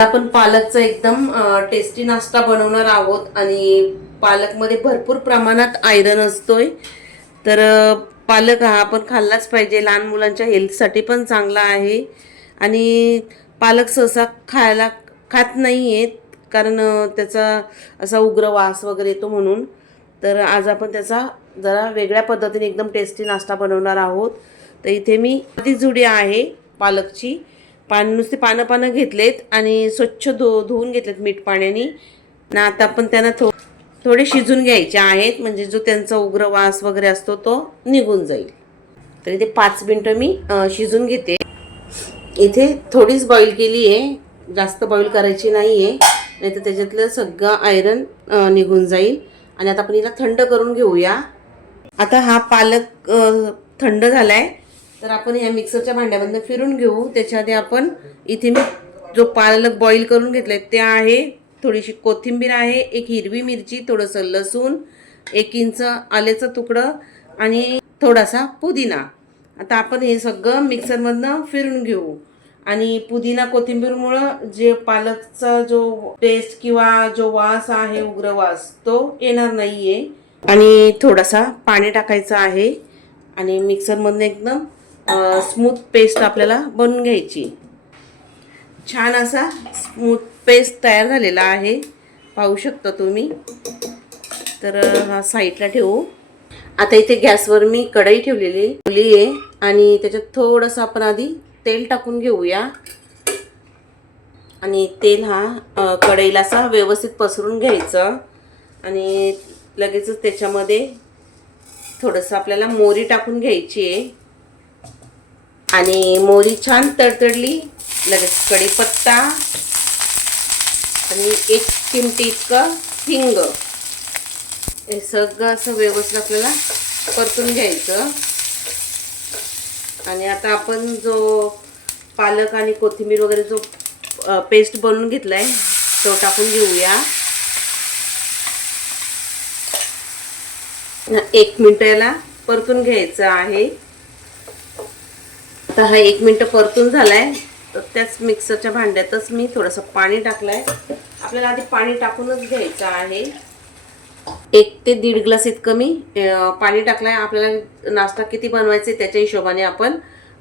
आपण पालकचा एकदम टेस्टी नाश्ता बनवणार आहोत आणि पालकमध्ये भरपूर प्रमाणात आयरन असतोय. तर पालक हा आपण खाल्लाच पाहिजे. लहान मुलांच्या हेल्थसाठी पण चांगला आहे. आणि पालक सहसा खायला खात नाही आहेत कारण त्याचा असा उग्र वास वगैरे येतो म्हणून. तर आज आपण त्याचा जरा वेगळ्या पद्धतीने एकदम टेस्टी नाश्ता बनवणार आहोत. तर इथे मी ती जुडी आहे पालकची. पान नुसते पानं पानं घेतलेत आणि स्वच्छ धु धुवून घेतलेत मीठ पाण्याने. ना आता आपण त्यांना थो थोडे शिजून घ्यायचे आहेत. म्हणजे जो त्यांचा उग्र वास वगैरे असतो तो निघून जाईल. तर इथे पाच मिनटं मी शिजून घेते. इथे थोडीच बॉईल केली आहे. जास्त बॉईल करायची नाही आहे नाही तर त्याच्यातलं सगळं आयरन निघून जाईल. आणि आता आपण हिला थंड करून घेऊया. आता हा पालक थंड झाला आहे तर आपण ह्या मिक्सरच्या भांड्यामधनं फिरून घेऊ. त्याच्या आधी आपण इथे मी जो पालक बॉईल करून घेतलाय ते आहे. थोडीशी कोथिंबीर आहे एक हिरवी मिरची थोडंसं लसूण एक इंच आल्याचं तुकडं आणि थोडासा पुदिना. आता आपण हे सगळं मिक्सरमधनं फिरून घेऊ. आणि पुदिना कोथिंबीरमुळं जे पालकचा जो टेस्ट किंवा जो वास आहे उग्र वास तो येणार नाही आहे आणि थोडासा पाणी टाकायचं आहे. आणि मिक्सरमधनं एकदम स्मूथ पेस्ट आपल्याला बनवून घ्यायची. छान असा स्मूथ पेस्ट तयार झालेला आहे. पाहू शकता तुम्ही. तर हा साईडला ठेवू. आता इथे गॅसवर मी कढई ठेवलेली ठेवली आहे. आणि त्याच्यात थोडंसं आपण आधी तेल टाकून घेऊया. आणि तेल हा कढईला असा व्यवस्थित पसरून घ्यायचं. आणि लगेचच त्याच्यामध्ये थोडंसं आपल्याला मोरी टाकून घ्यायची आहे. आणि मोरी छान तडतडली. लगेच कढीपत्ता. आणि एक चिमटी इतकं हिंग. हे सगळं असं व्यवस्थित आपल्याला परतून घ्यायचं. आणि आता आपण जो पालक आणि कोथिंबीर वगैरे जो पेस्ट बनवून घेतला आहे तो टाकून घेऊया. एक मिनटं याला परतून घ्यायचं आहे. आता हा एक मिनटं परतून झाला आहे तर त्याच मिक्सरच्या भांड्यातच मी थोडंसं पाणी टाकलं आहे आपल्याला आधी पाणी टाकूनच घ्यायचं आहे. एक ते दीड ग्लास इतकं मी पाणी पाणी आहे आपल्याला नाश्ता किती बनवायचा त्याच्या हिशोबाने आपण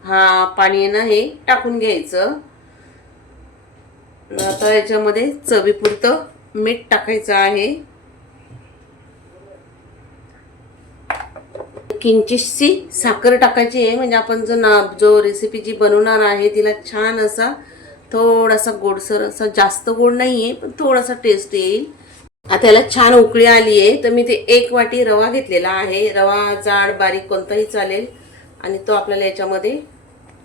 हा पाणी ना हे टाकून घ्यायचं. आता याच्यामध्ये चवीपुरतं मीठ टाकायचं आहे. किंचितशी साखर टाकायची आहे. म्हणजे आपण जो ना जो रेसिपी जी बनवणार आहे तिला छान असा थोडासा गोडसर असा जास्त गोड नाही आहे पण थोडासा टेस्ट येईल. आता याला छान उकळी आली आहे तर मी ते एक वाटी रवा घेतलेला आहे. रवा जाड बारीक कोणताही चालेल. आणि तो आपल्याला याच्यामध्ये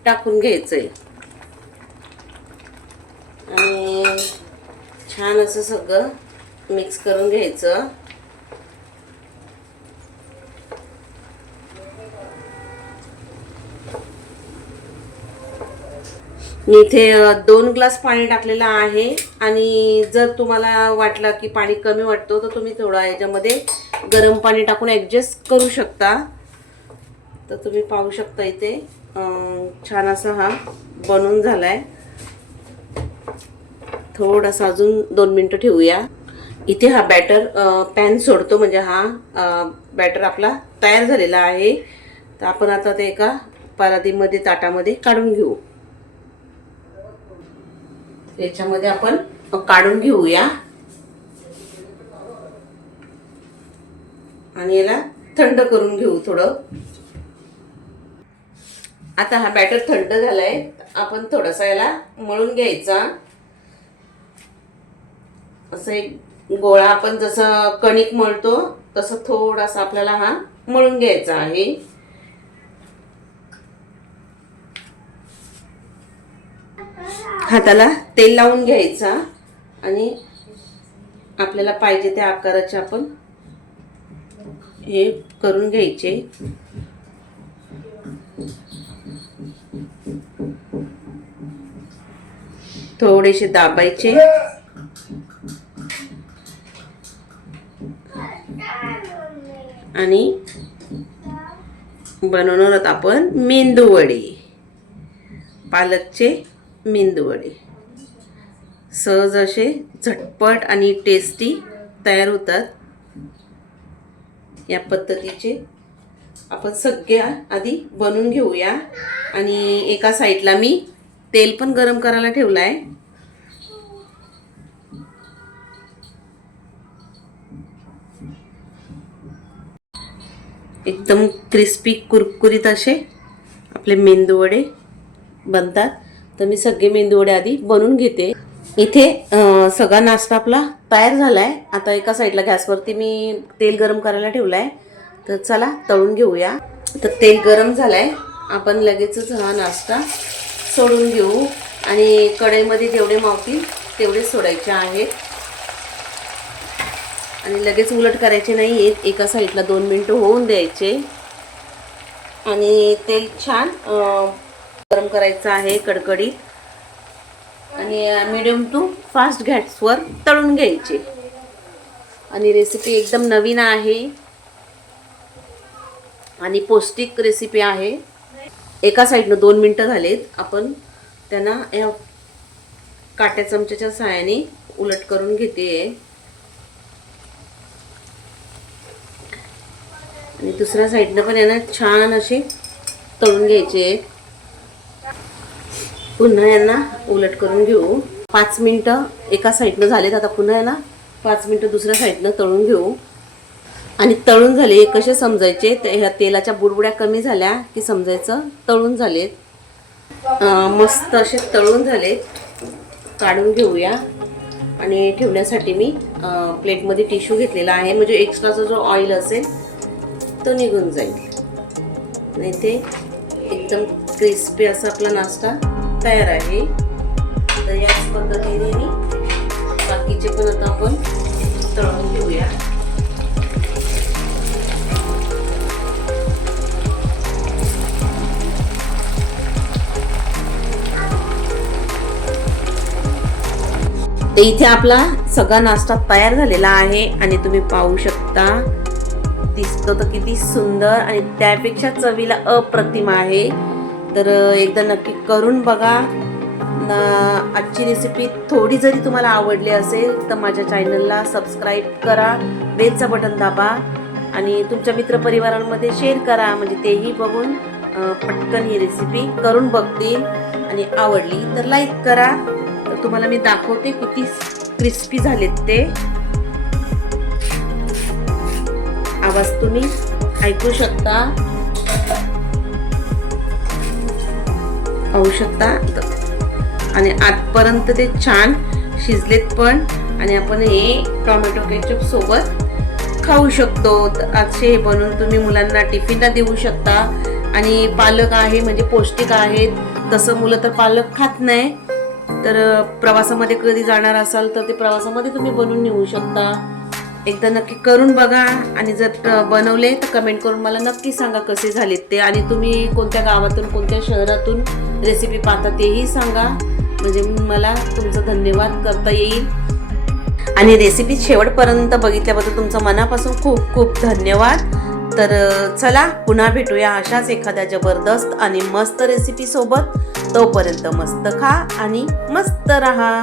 टाकून घ्यायचं आहे आणि छान असं सगळं मिक्स करून घ्यायचं. मी इथे दोन ग्लास पाणी टाकलेलं आहे आणि जर तुम्हाला वाटलं की पाणी कमी वाटतं तर तुम्ही थोडं याच्यामध्ये गरम पाणी टाकून ॲडजस्ट करू शकता. तर तुम्ही पाहू शकता इथे छान असा हा बनून झाला आहे थोडासा अजून दोन मिनटं ठेवूया. इथे हा बॅटर पॅन सोडतो म्हणजे हा बॅटर आपला तयार झालेला आहे. तर आपण आता ते एका परातीमध्ये ताटामध्ये काढून घेऊ. याच्यामध्ये आपण काढून घेऊया. आणि याला थंड करून घेऊ थोडं. आता हा बॅटर थंड झालाय. आपण थोडासा याला मळून घ्यायचा. असं एक गोळा आपण जसं कणिक मळतो तसं थोडासा आपल्याला हा मळून घ्यायचा आहे. हाताला तेल लावून घ्यायचा आणि आपल्याला पाहिजे त्या आकाराचे आपण हे करून घ्यायचे. थोडेसे दाबायचे. आणि बनवणार आहोत आपण मेंदू वडे पालकचे मेंदूवडे. सहज असे झटपट आणि टेस्टी तयार होतात. या पद्धतीचे आपण सगळ्या आधी बनवून घेऊया. आणि एका साईडला मी तेल पण गरम करायला ठेवलं आहे एकदम क्रिस्पी कुरकुरीत असे आपले मेंदूवडे बनतात. तर मी सगळे मेंदूवडे आधी बनवून घेते. इथे सगळा नाश्ता आपला तयार झाला आहे आता एका साईडला गॅसवरती मी तेल गरम करायला ठेवलं आहे तर चला तळून घेऊया. तर तेल गरम झालं आहे आपण लगेचच हा नाश्ता सोडून घेऊ. आणि कढईमध्ये जेवढे मावतील तेवढे सोडायचे आहेत. आणि लगेच उलट करायचे नाही आहेत एका साईडला दोन मिनटं होऊन द्यायचे. आणि तेल छान गरम करायचं आहे कडकडीत. आणि मिडियम टू फास्ट गॅसवर तळून घ्यायचे. आणि रेसिपी एकदम नवीन आहे. आणि पौष्टिक रेसिपी आहे. एका साईडनं दोन मिनटं झालेत. आपण त्यांना या काट्या चमच्याच्या सहाय्याने उलट करून घेते. आणि दुसऱ्या साईडनं पण यांना छान असे तळून घ्यायचे. पुन्हा यांना उलट करून घेऊ. पाच मिनटं एका साईडनं झालेत आता पुन्हा यांना पाच मिनटं दुसऱ्या साईडनं तळून घेऊ. आणि तळून झाले हे कसे समजायचे? ते ह्या तेलाच्या बुडबुड्या कमी झाल्या की समजायचं? तळून झालेत. मस्त असे तळून झालेत. काढून घेऊया. आणि ठेवण्यासाठी मी प्लेटमध्ये टिश्यू घेतलेला आहे. म्हणजे एक्स्ट्राचा जो ऑइल असेल तो निघून जाईल. नाही ते एकदम क्रिस्पी असा आपला नाश्ता. तयार आहे. तर याच पद्धतीने मी बाकीचे पण आता आपण तळून घेऊया. तर इथे आपला सगळा नाश्ता तयार झालेला आहे आणि तुम्ही पाहू शकता दिसतो तर किती सुंदर आणि त्यापेक्षा चवीला अप्रतिम आहे. तर एकदा नक्की करून बघा. आजची रेसिपी थोडी जरी तुम्हाला आवडली असेल तर माझ्या चॅनलला सबस्क्राईब करा बेलचं बटन दाबा आणि तुमच्या मित्रपरिवारांमध्ये शेअर करा. म्हणजे तेही बघून पटकन ही रेसिपी करून बघतील आणि आवडली तर लाईक करा. तर तुम्हाला मी दाखवते किती क्रिस्पी झालेत ते. आवाज तुम्ही ऐकू शकता. पाहू शकता आणि आतपर्यंत ते छान शिजलेत पण. आणि आपण हे टोमॅटो केचप सोबत खाऊ शकतो. असे हे बनवून तुम्ही मुलांना टिफिनला देऊ शकता. आणि पालक आहे म्हणजे पौष्टिक आहेत. तसं मुलं तर पालक खात नाही. तर प्रवासामध्ये कधी जाणार असाल तर ते प्रवासामध्ये तुम्ही बनवून नेऊ शकता. एकदा नक्की करून बघा. आणि जर बनवले तर कमेंट करून मला नक्की सांगा कसे झालेत ते. आणि तुम्ही कोणत्या गावातून कोणत्या शहरातून रेसिपी पाहता तेही सांगा. म्हणजे मला तुमचं धन्यवाद करता येईल. आणि रेसिपी शेवटपर्यंत बघितल्याबद्दल तुमचं मनापासून खूप खूप धन्यवाद. तर चला पुन्हा भेटूया अशाच एखाद्या जबरदस्त आणि मस्त रेसिपीसोबत तोपर्यंत मस्त खा आणि मस्त रहा.